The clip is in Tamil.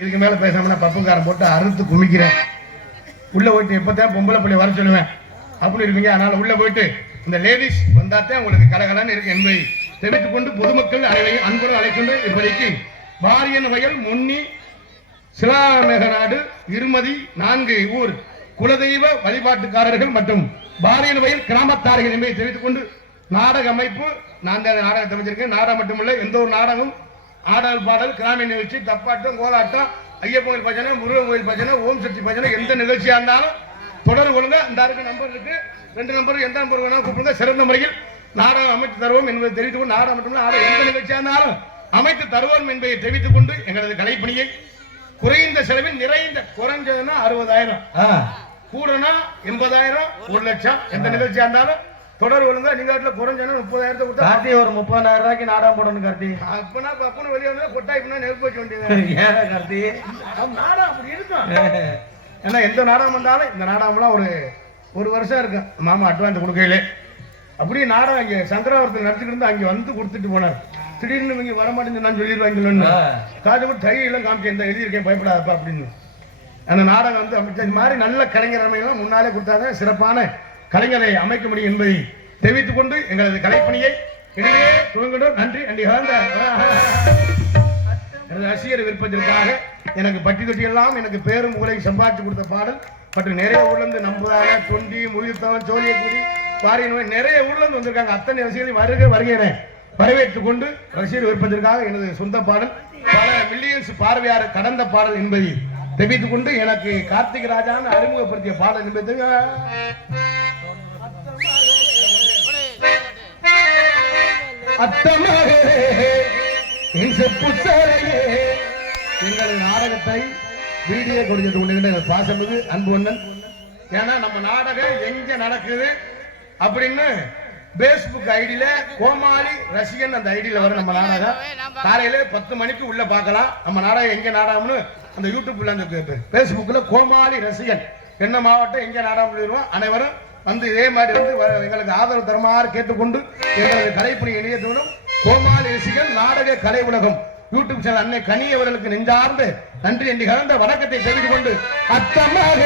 இதுக்கு மேல பேசாம பப்புக்காரன் போட்டு அறுத்து குமிக்கிறேன். உள்ள போயிட்டு எப்பதான் பொம்பளை பிள்ளை வர சொல்லுவேன் அப்படின்னு இருப்பீங்க. அதனால உள்ள போயிட்டு இந்த லேடிஸ் வந்தாத்தான் உங்களுக்கு கலகலன்னு இருக்கு என்பதை தெரிவித்துக் கொண்டு பொதுமக்கள் அனைவரையும் அன்புடன் அழைக்கின்ற இப்படிக்கு வாரியன் வயல் முன்னி சிலாமேகநாடு இருமதி 4 ஊர் குலதெய்வ வழிபாட்டுக்காரர்கள் மற்றும் வாரியன் வயல் கிராமத்தார்கள் என்பதை தெரிவித்துக் கொண்டு நாடக அமைப்பு நான் தான் நாடகத்தை அமைச்சிருக்கேன். நாடகம் மட்டுமல்ல, எந்த ஒரு நாடகம் ஆடல் பாடல் கிராமிய நிகழ்ச்சி தப்பாட்டம் கோலாட்டம் ஐயப்பன் கோயில் பஜனை முருகன் கோயில் பஜனை ஓம் சக்தி பஜனை எந்த நிகழ்ச்சியா இருந்தாலும் தொடர்பு கொள்ளுங்க. இந்த நம்பர் இருக்கு, 2 நம்பர் எந்த நம்பர் வேணாலும் கூப்பிடுங்க. சிறந்த முறையில் நாடகம் அமைத்து தருவோம் என்பதை தெரிவித்துக் கொண்டு நாடகம் மட்டும் எந்த நிகழ்ச்சியா இருந்தாலும் அமைத்து தருவோம் என்பதை தெரிவித்துக் கொண்டு எங்களது கலைப்பணியை குறைந்த செலவில் நிறைந்த குறைஞ்சதுன்னா 60,000 கூடனா 80,000 1 லட்சம் எந்த நிகழ்ச்சியா இருந்தாலும் தொடர் ஒழுங்கா நீங்க வீட்டுல குறைஞ்சா 30,000 கொடுத்தா ஒரு 30,000 ரூபாய்க்கு நாடகம் போடணும் கார்த்தி. அப்பனா அப்பனு வெளியே வந்தா கொட்டாய் பண்ணா நெருப்பு வச்சு வேண்டியது கார்த்தி. நாடகம் அப்படி இருக்கும். ஏன்னா எந்த நாடகம் வந்தாலும் இந்த நாடகம்லாம் ஒரு வருஷம் இருக்கு. மாமா அட்வான்ஸ் கொடுக்கையிலே அப்படியே நாடகம் இங்க சங்கராவரத்தில் நடத்திட்டு இருந்தா அங்க வந்து கொடுத்துட்டு போனார். திடீர்னு இங்க வரமாட்டேன்னு நான் சொல்லிடுவாங்க. காது கூட தையெல்லாம் காமிச்சு இந்த எழுதியிருக்கேன் பயப்படாதப்பா அப்படின்னு. அந்த நாடகம் வந்து அமைச்ச மாதிரி நல்ல கலைஞர் அமையெல்லாம் முன்னாலே கொடுத்தாங்க. சிறப்பான கலைஞரை அமைக்க முடியும் என்பதை தெரிவித்துக் கொண்டு எங்களது கலைப்பணியை இடையே துவங்கணும். நன்றி. எனது ரசிகர் விருப்பத்திற்காக எனக்கு பட்டி தொட்டி எல்லாம் எனக்கு பேரும் புகழை சம்பாதிச்சு கொடுத்த பாடல் மற்றும் நிறைய ஊர்ல இருந்து நம்புதான தொண்டி முயத்தவன் சோழியக்குடி பாரியன் நிறைய ஊர்ல இருந்து வந்திருக்காங்க. அத்தனை ரசிகர்களை வருகிறேன் வரவேற்றுக் கொண்டு ரசிகர் விருப்பத்திற்காக எனது சொந்த பாடல் பல மில்லியன்ஸ் பார்வையாளர் கடந்த பாடல் என்பதை தெரிவித்துக் கொண்டு எனக்கு கார்த்திக் ராஜான்னு அறிமுகப்படுத்திய பாடல் என்பது எங்களது நாடகத்தை வீடியோ கொடுத்துட்டு கொண்டு பாசமிகு அன்பு ஒண்ணன். ஏன்னா நம்ம நாடகம் எங்க நடக்குது அப்படின்னு பேஸ்புக் ஐடியில கோமாளி ரசிகன் அந்த ஐடியில வரும். நம்ம நாடகம் காலையில 10 மணிக்கு உள்ள பார்க்கலாம். நம்ம நாடகம் எங்க நாடகம்னு அந்த யூடியூப்ல அந்த பேஸ்புக்ல கோமாளி ரசிகன் என்ன மாவட்டம் எங்க நாடகம் சொல்லிடுவோம். அனைவரும் வந்து இதே மாதிரி வந்து எங்களுக்கு ஆதரவு தருமாறு கேட்டுக்கொண்டு எங்களது கலைப்பணி இணையத்துடன் கோமாளி ரசிகன் நாடக கலை உலகம் யூடியூப் சேனல் அன்னை கனி அவர்களுக்கு நெஞ்சார்ந்து நன்றி என்று கலந்த வணக்கத்தை தெரிவித்துக் கொண்டு அத்தமாக